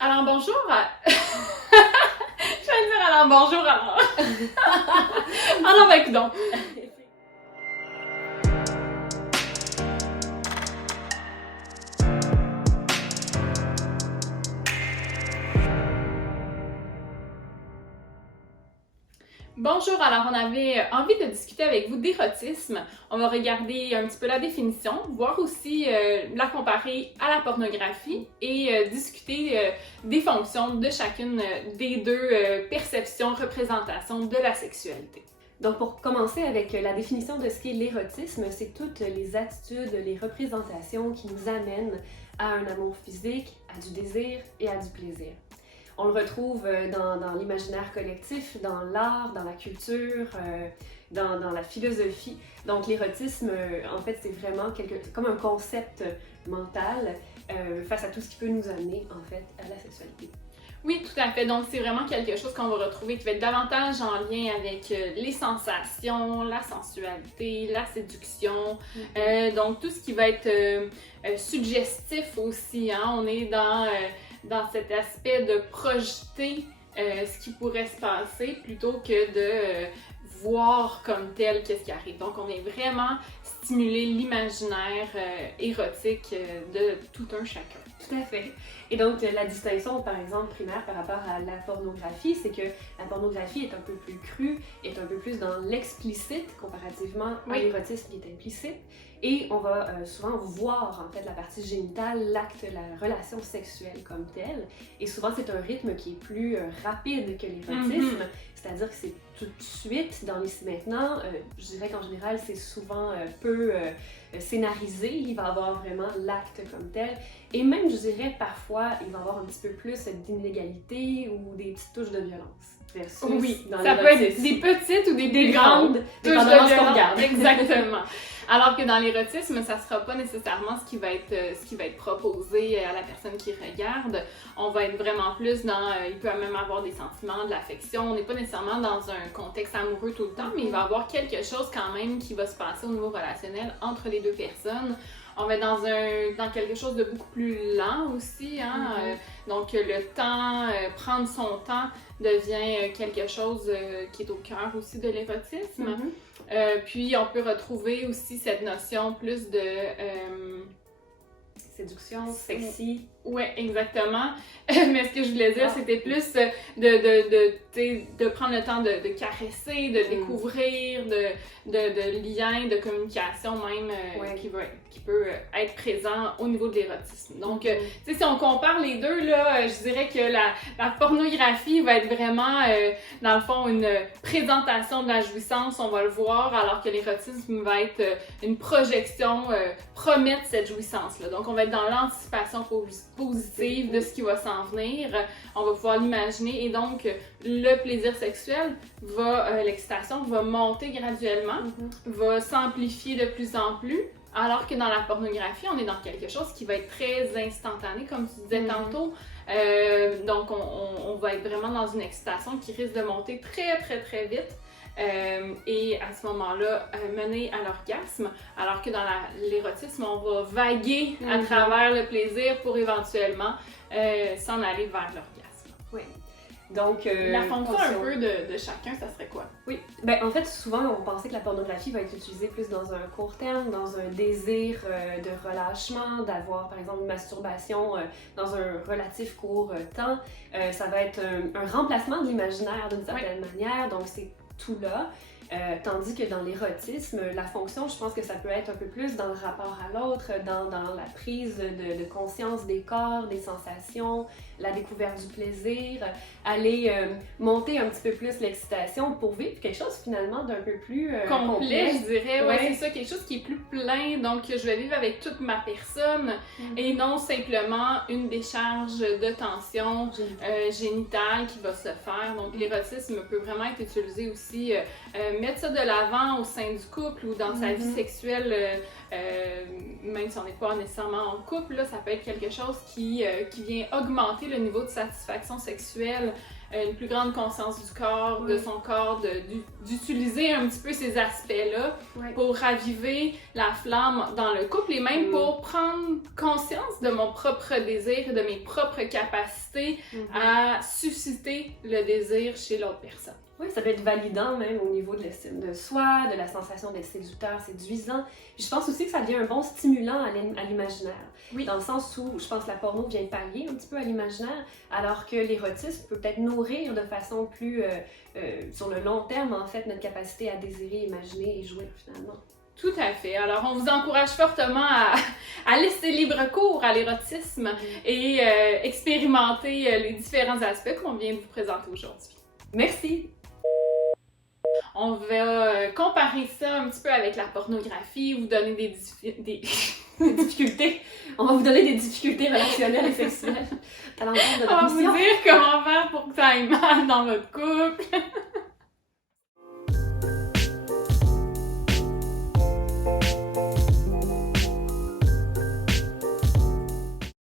Alors bonjour Je vais dire alors bonjour alors. Ah non, ben donc. Bonjour, alors on avait envie de discuter avec vous d'érotisme. On va regarder un petit peu la définition, voir aussi la comparer à la pornographie et discuter des fonctions de chacune des deux perceptions, représentations de la sexualité. Donc, pour commencer avec la définition de ce qu'est l'érotisme, c'est toutes les attitudes, les représentations qui nous amènent à un amour physique, à du désir et à du plaisir. On le retrouve dans l'imaginaire collectif, dans l'art, dans la culture, dans la philosophie. Donc, l'érotisme, en fait, c'est vraiment comme un concept mental face à tout ce qui peut nous amener, en fait, à la sexualité. Oui, tout à fait. Donc, c'est vraiment quelque chose qu'on va retrouver qui va être davantage en lien avec les sensations, la sensualité, la séduction. Donc, tout ce qui va être suggestif aussi. Hein? On est dans cet aspect de projeter ce qui pourrait se passer plutôt que de voir comme tel qu'est-ce qui arrive. Donc, on est vraiment stimuler l'imaginaire érotique de tout un chacun. Tout à fait. Et donc, la distinction, par exemple, primaire par rapport à la pornographie, c'est que la pornographie est un peu plus crue, est un peu plus dans l'explicite comparativement à l'érotisme qui est implicite. Et on va souvent voir, en fait, la partie génitale, l'acte, la relation sexuelle comme telle. Et souvent, c'est un rythme qui est plus rapide que l'érotisme. C'est-à-dire que c'est tout de suite, dans l'ici maintenant. Je dirais qu'en général, c'est souvent peu scénarisé. Il va y avoir vraiment l'acte comme tel. Et même, je dirais, parfois, il va y avoir un petit peu plus d'inégalité ou des petites touches de violence. Versus ça peut être des petites ou des grandes touches de violence. Exactement. Alors que dans l'érotisme, ça ne sera pas nécessairement ce qui va être proposé à la personne qui regarde. On va être vraiment plus dans... il peut même avoir des sentiments, de l'affection. On n'est pas nécessairement dans un contexte amoureux tout le temps, mais il va y avoir quelque chose quand même qui va se passer au niveau relationnel entre les deux personnes. On va être dans quelque chose de beaucoup plus lent aussi. Hein? Donc, le temps, prendre son temps devient quelque chose qui est au cœur aussi de l'érotisme. Puis, on peut retrouver aussi cette notion plus de... séduction, sexy. Oui, exactement. Mais ce que je voulais dire, c'était plus de prendre le temps de caresser, de découvrir, de liens, de communication même qui peut être présent au niveau de l'érotisme. Donc, tu sais, si on compare les deux, là, je dirais que la pornographie va être vraiment, dans le fond, une présentation de la jouissance, on va le voir, alors que l'érotisme va être une projection, promettre cette jouissance-là. Donc, on va être dans l'anticipation positive de ce qui va s'en venir, on va pouvoir l'imaginer et donc le plaisir sexuel l'excitation va monter graduellement, va s'amplifier de plus en plus, alors que dans la pornographie, on est dans quelque chose qui va être très instantané, comme tu disais tantôt. Donc on va être vraiment dans une excitation qui risque de monter très très très vite. Et à ce moment-là, mener à l'orgasme, alors que dans l'érotisme, on va vaguer à travers le plaisir pour éventuellement s'en aller vers l'orgasme. Oui. Donc, la fonction un peu de chacun, ça serait quoi? Oui, ben en fait, souvent, on pensait que la pornographie va être utilisée plus dans un court terme, dans un désir de relâchement, d'avoir, par exemple, une masturbation dans un relatif court temps. Ça va être un remplacement de l'imaginaire d'une certaine manière, donc c'est tout là. Tandis que dans l'érotisme, la fonction, je pense que ça peut être un peu plus dans le rapport à l'autre, dans la prise de conscience des corps, des sensations, la découverte du plaisir, aller monter un petit peu plus l'excitation pour vivre quelque chose finalement d'un peu plus complet, je dirais. Ouais, c'est ça, quelque chose qui est plus plein, donc je vais vivre avec toute ma personne et non simplement une décharge de tension génitale qui va se faire. Donc l'érotisme peut vraiment être utilisé aussi aussi mettre ça de l'avant au sein du couple ou dans sa vie sexuelle, même si on n'est pas nécessairement en couple, là, ça peut être quelque chose qui vient augmenter le niveau de satisfaction sexuelle, une plus grande conscience du corps, de son corps, d'utiliser un petit peu ces aspects-là pour raviver la flamme dans le couple et même pour prendre conscience de mon propre désir et de mes propres capacités à susciter le désir chez l'autre personne. Oui, ça peut être validant même au niveau de l'estime de soi, de la sensation d'être séducteur, séduisant. Puis je pense aussi que ça devient un bon stimulant à l'imaginaire. Oui. Dans le sens où je pense que la porno vient pallier un petit peu à l'imaginaire, alors que l'érotisme peut peut-être nourrir de façon plus, sur le long terme, en fait, notre capacité à désirer, imaginer et jouer finalement. Tout à fait. Alors, on vous encourage fortement à laisser libre cours à l'érotisme et expérimenter les différents aspects qu'on vient de vous présenter aujourd'hui. Merci! On va comparer ça un petit peu avec la pornographie, vous donner des difficultés. On va vous donner des difficultés relationnelles et sexuelles à l'encontre de votre mission. On va vous dire comment faire pour que ça aille mal dans votre couple.